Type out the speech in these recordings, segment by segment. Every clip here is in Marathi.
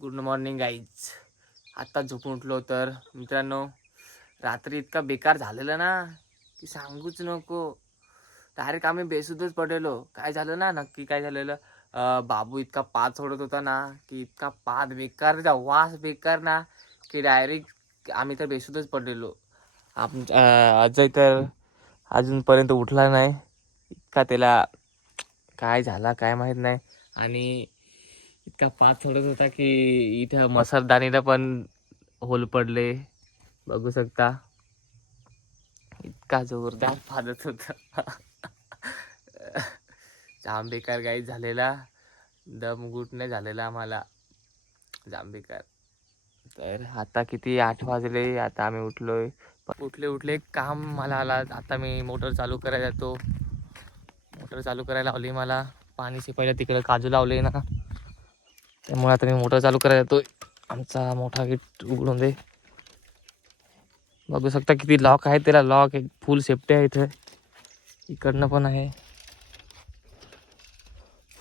Good morning guys. आत्ता झोपून उठलो. तर मित्रांनो, रात्री इतका बेकार झालेला ना की सांगूच नको. डायरेक्ट आम्ही बेसुद्धच पडलेलो. काय झालं ना, नक्की काय झालेलं, बाबू इतका पाच सोडत होता ना की इतका पाच बेकार, वास बेकार ना की डायरेक्ट आम्ही तर बेसुद्धच पडलेलो. अजय तर अजूनपर्यंत उठला नाही. इतका त्याला काय झाला काय माहीत नाही. आणि इतका पाच सोडत होता की इथं मसरदानीला पण होल पडले, बघू शकता. इतका जोरदार फादत होता. जाम बेकार गाईच झालेला, दम घुटणे झालेला आम्हाला, जाम बेकार. तर आता किती 8 वाजले. आता आम्ही उठलोय. उठले काम मला आला. आता मी मोटर चालू करायला जातो. मोटर चालू करायला लावली मला. पाणी शिपायला तिकडे काजू लावले ना, त्यामुळे आता मी मोटर चालू करायला जातोय. आमचा मोठा गेट उघडून दे. बघू शकता किती लॉक आहे त्याला. लॉक एक फुल सेफ्टी आहे इथे. इकडनं पण आहे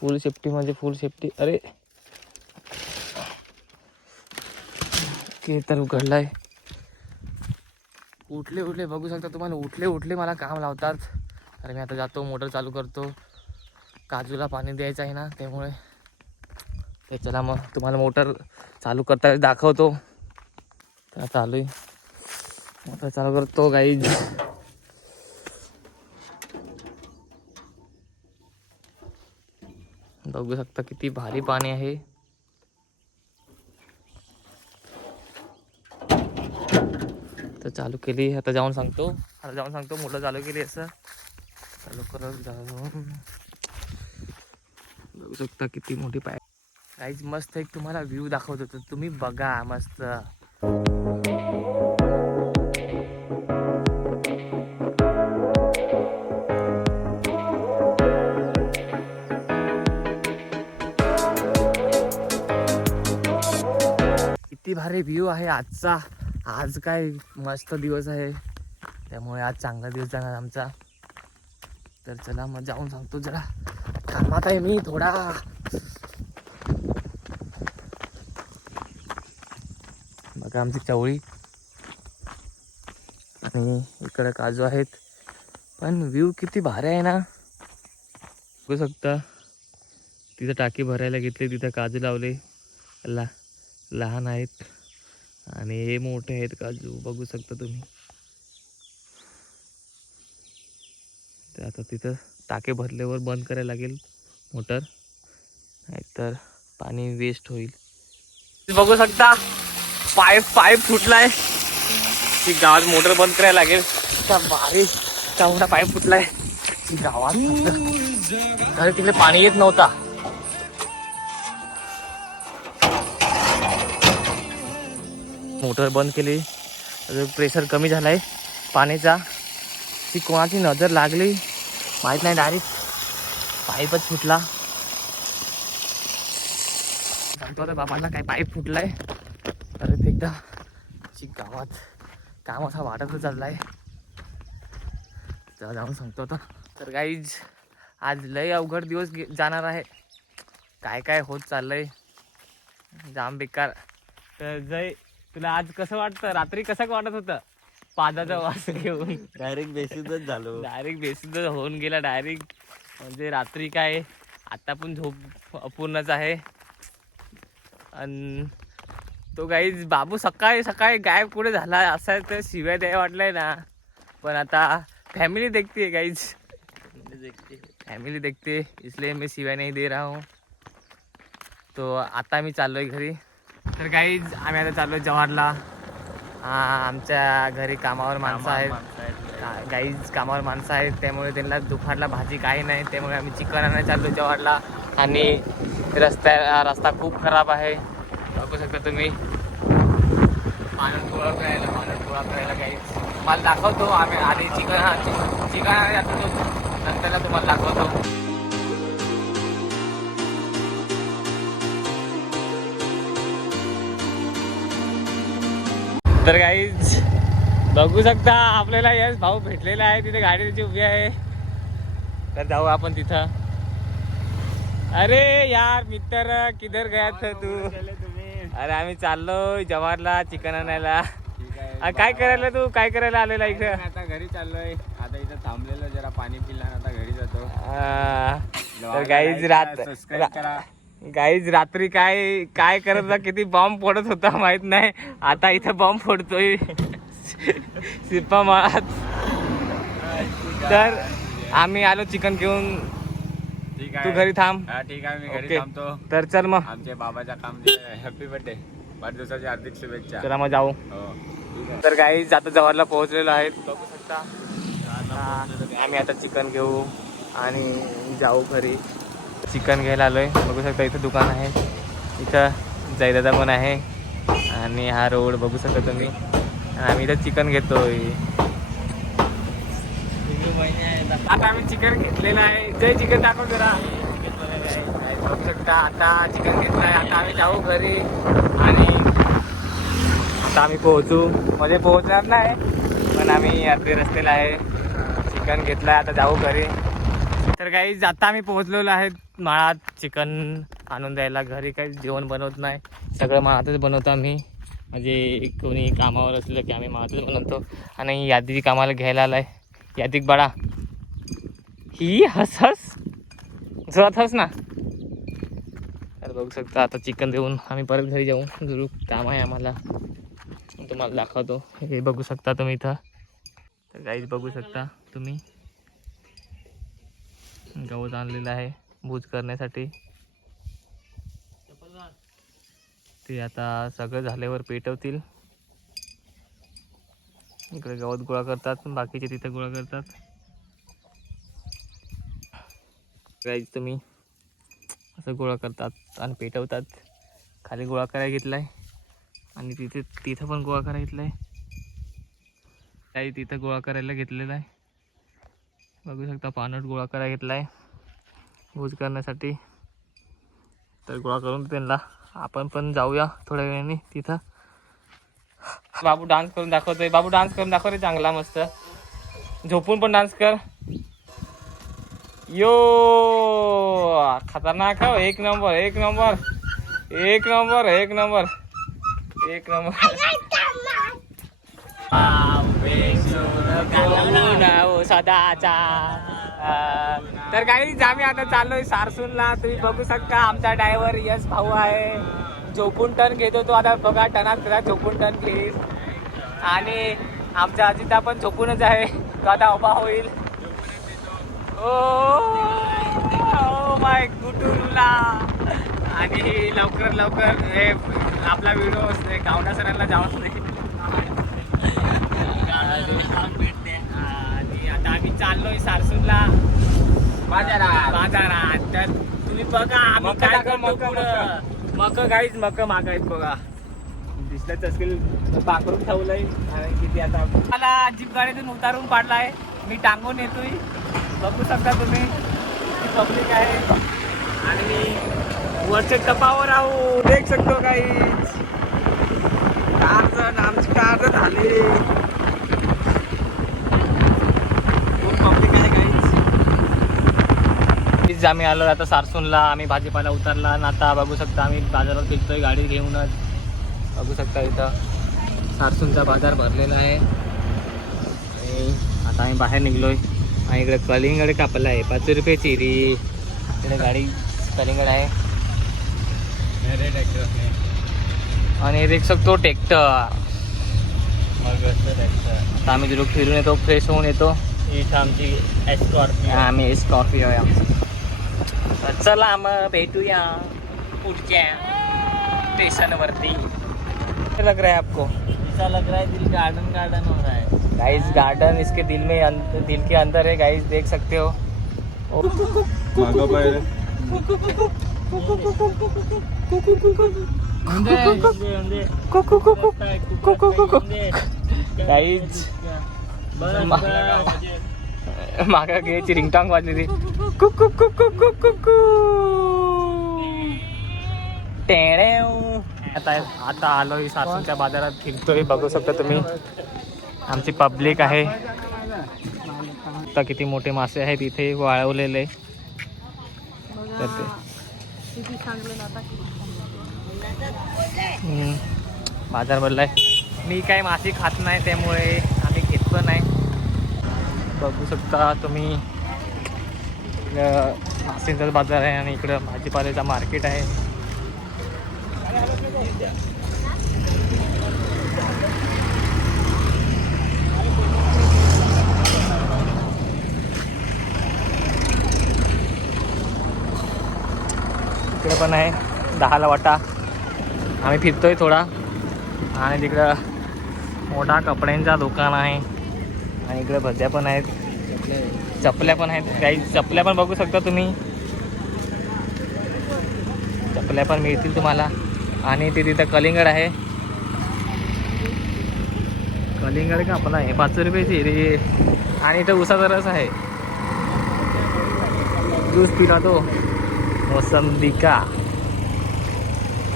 फुल सेफ्टी, म्हणजे फुल सेफ्टी. अरे की तर उघडलाय. उठले बघू शकता तुम्हाला. उठले मला काम लावतात. तर मी आता जातो, मोटर चालू करतो. काजूला पाणी द्यायचं आहे ना, त्यामुळे ते चला मग तुम्हाला मोटर चालू करता दाखवतो. तर चालू आहे, मोटर चालू करतो गाईज. बघू शकता किती भारी पाणी आहे. तर चालू केली. आता जाऊन सांगतो मोटर चालू केली. असं चालू करत जाऊन बघू शकता किती मोठी पाय. काहीच मस्त एक तुम्हाला व्ह्यू दाखवत होतो, तुम्ही बघा मस्त. किती भारी व्ह्यू आहे आजचा. आज काय मस्त दिवस आहे, त्यामुळे आज चांगला दिवस जाणार आमचा. तर चला मग जाऊन सांगतो. जरा कामात आहे मी थोडा. बघा आमची चवळी आणि इकडे काजू आहेत. पण व्ह्यू किती भारी आहे ना, बघू शकता. तिथं टाकी भरायला घेतली, तिथं काजू लावले. लहान आहेत आणि हे मोठे आहेत काजू, बघू शकता तुम्ही. तर आता तिथं टाके भरल्यावर बंद करायला लागेल मोटर, नाहीतर पाणी वेस्ट होईल. बघू शकता पाईप फुटलाय. ती गावात मोटर बंद करायला लागेल. भारी मोठा पाईप फुटलाय गावात. घरी तिकडे पाणी येत नव्हता. मोटर बंद केली, प्रेशर कमी झालाय पाण्याचा. ती कोणाची नजर लागली माहित नाही, डायरेक्ट पाईपच फुटला. सांगतो आता बाबांना काय पाईप फुटलाय. परत एकदा गावात काम असा वाटतच चाललाय. तर जाऊन सांगतो आता. तर गाईज आज लय अवघड दिवस जाणार आहे. काय होत चाललंय, जाम बेकार. तर जय, तुला आज कसं वाटतं? रात्री कसं वाटत होतं पादाचा वास घेऊन? डायरेक्ट बेसिसच झालो. डायरेक्ट बेसिस होऊन गेला डायरेक्ट. म्हणजे रात्री काय, आता पण झोप अपूर्णच आहे. आणि तो गाईज बाबू सकाळी गायब कुठे झाला असा तर शिव्या द्याय वाटलाय ना. पण आता फैमिली देखती है गाइज, फैमिली देखते, इसलिए मैं शिवाय नहीं दे रहा हूँ. तो आता मी चाललोय घरी. तर गाईज आम्ही आता चाललोय जव्हारला. आमच्या घरी कामावर माणसं आहेत गाईज, कामावर माणसं आहेत, त्यामुळे त्यांना दुपारला भाजी काही नाही, त्यामुळे आम्ही चिकन आणायला चाललो जव्हारला. आणि रस्ता खूप खराब आहे, बघू शकता तुम्ही. पाण्यात गोळा करायला गाईज मला दाखवतो. आम्ही आधी चिकन आणायला जातो, नंतरला तुम्हाला दाखवतो. तर गाईज बघू शकता आपल्याला यश भाऊ भेटलेला आहे. तिथे गाडी त्याची उभी आहे. तर जाऊ आपण तिथं. अरे यार मित्र, किधर गया था तू? अरे आम्ही चाललोय जवाहरला चिकन आणायला. ठीक आहे. काय करायला तू काय करायला आलेला इकडे? आता घरी चाललोय. आता इथं थांबलेलो जरा पाणी पिला आता घरी जातो. तर गाईज सबस्क्राईब करा. गाईज रात्री काय काय करत होता, किती बॉम्ब फोडत होता माहित नाही. आता इथं बॉम्ब फोडतोय सिप्पा माळात. तर आम्ही आलो चिकन घेऊन. ठीक तू आहे. घरी थांब. हा ठीक आहे मी घरी ओके. थांबतो. तर चल मग आमच्या बाबाच्या काम दिलं. Happy birthday. वाढदिवसाच्या हार्दिक शुभेच्छा. चला मग जाऊ. हो ठीक आहे. तर गाईज आता जवाहरला पोहोचलेलो आहेत बघू शकता. आम्ही आता चिकन घेऊ आणि जाऊ घरी. चिकन घ्यायला आलोय बघू शकता. इथं दुकान आहे, इथं जयदादा पण आहे आणि हा रोड बघू शकता तुम्ही. आणि आम्ही इथं चिकन घेतोय. आता आम्ही चिकन घेतलेलं आहे. जय चिकन दाखव जरा. बघू शकता आता चिकन घेतलंय. आता आम्ही जाऊ घरी आणि आता आम्ही पोहोचू. म्हणजे पोहोचणार नाही पण आम्ही अर्धे रस्त्याला आहे. चिकन घेतलंय आता जाऊ घरी. तर काही आता आम्ही पोहोचलेलो आहे माळात. चिकन आणून द्यायला. घरी काही जेवण बनवत नाही, सगळं माळातच बनवतो आम्ही. म्हणजे कोणी कामावर असलं की आम्ही माळातच बनवतो. आणि यादी कामाला घ्यायला आलाय. यादिक बाळा ही हस जोरात हस ना. तर बघू शकता आता चिकन देऊन आम्ही परत घरी जाऊ. जरूर काम आहे आम्हाला, तुम्हाला दाखवतो. हे बघू शकता तुम्ही इथं. तर गाईज बघू शकता तुम्ही गवत आणलेलं आहे भूज करण्यासाठी. ते आता सगळं झाल्यावर पेटवतील. इकडे गवत गोळा करतात, बाकीचे तिथं गोळा करतात. गाईज तुम्ही असं गोळा करतात आणि पेटवतात. खाली गोळा करायला घेतलाय आणि तिथं पण गोळा करायला घेतलाय. काही तिथं गोळा करायला घेतलेला आहे. बघू शकता पानट गोळा करायला घेतलाय भूज करण्यासाठी. तर गोळा करून त्यांना आपण पण जाऊया थोड्या वेळाने तिथं. बाबू डान्स करून दाखवतोय. बाबू डान्स करून दाखव रे चांगला मस्त. झोपून पण डान्स कर. यो खतरनाक हो. एक नंबर एक नंबर एक नंबर एक नंबर एक नंबर. सदाचा. तर काही आम्ही आता चाललोय सारसूनला. तुम्ही बघू शकता आमचा ड्रायव्हर यश भाऊ आहे. झोपून टर्न घेतो तो. आता बघा टनात करा झोपून टर्न घेईल. आणि आमचा अजिता पण झोपूनच आहे. तो आता उभा होईल. Oh my गुटुरला. आणि लवकर लवकर हे आपला व्हिडिओ गावडा सरांना जावंच नाही. आणि आता आम्ही चाललोय सारसूनला बाजारात. तर तुम्ही बघा आम्ही काय करतो पुढं. मक गाईच मक मागायच बघा. दिसलंच असेल पांघरून ठेवलंय. आणि किती आता मला जीप गाडीतून उतारून पाडलाय. मी टांगून येतोय. बघू शकता तुम्ही पब्लिक आहे. आणि मी वरच्या टपावर आहो देख शकतो काही कार आमची कार झाली. पब्लिक आहे काहीच. आम्ही आलो आता सारसूनला. आम्ही भाजीपाला उतरला आणि आता बघू शकता आम्ही बाजारात फिरतोय गाडी घेऊनच. बघू शकता इथं सारसूनचा बाजार भरलेला आहे. आणि आता आम्ही बाहेर निघलोय. आणि इकडे कलिंगड कापला आहे 5 रुपये चिरी. इकडे गाडी कलिंगड आहे आणि देख शकतो ट्रॅक्टर. आता आम्ही जरूर फिरून येतो, फ्रेश होऊन येतो. इथं आमची एस्कॉर्पिओ. आम्ही स्कॉर्पिओ आहे आमची. चला मग भेटूया पुढच्या स्टेशनवरती. लग रहा है आपको? ऐसा लग रहा है दिल गार्डन गार्डन हो रहा है. गाइस गार्डन इसके दिल के अंदर है गाइस, देख सकते हो. गाइस मागा घ्यायची रिंगटॉंग वाजलेली. आता आलोय सारसूनच्या बाजारात फिरतोय. बघू शकता तुम्ही आमची पब्लिक आहे. आता किती मोठे मासे आहेत इथे वाळवलेले. तर ते बाजार भरलाय. मी काय मासे खात नाही त्यामुळे आम्ही घेत पण नाही. बघू शकता तुम्ही मासेंचा बाजार आहे आणि इकडं भाजीपाल्याचा मार्केट आहे. इकडे पण आहे 10ला वाटा. आम्ही फिरतोय थोडा. आणि तिकडं मोठा कपड्यांचा दुकान आहे आणि इकडे भज्या पण आहेत, चपल्या पण आहेत. काही चपल्या पण बघू शकता तुम्ही, चपल्या पण मिळतील तुम्हाला. आणि ते तिथं कलिंगड आहे. कलिंगड का आपला आहे 5 रुपयाची रे. आणि इथं उसाचा रस आहे. ज्यूस पिला तो मोसंबी का,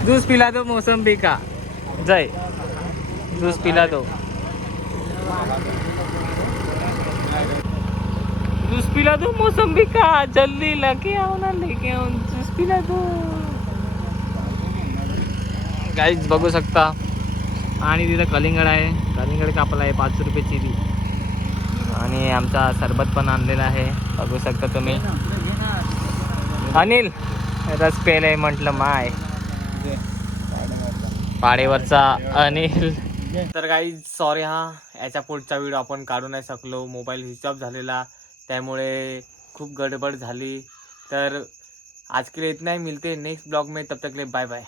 ज्यूस पिला दो मोसंबी का. जय ज्यूस पिला दो, ज्यूस पिला दो मौसम्बी का. जल्दी लेके आओ ना, लेके आओ ज्यूस पिला दो. गाईज बघू शकता. आणि तिथं कलिंगड आहे. कलिंगड कापला आहे 5 रुपयाची ती. आणि आमचा सरबत पण आणलेला आहे बघू शकता तुम्ही. अनिल रस पेले म्हटलं माय, पाडेवरचा अनिल. तर काही सॉरी याच्या पुढचा व्हिडिओ आपण काढू नाही शकलो. मोबाईल स्विच ऑफ झालेला त्यामुळे खूप गडबड झाली. तर आज के लिए इतना ही, मिलते हैं नेक्स्ट ब्लॉग में. तब तक के लिए बाय बाय.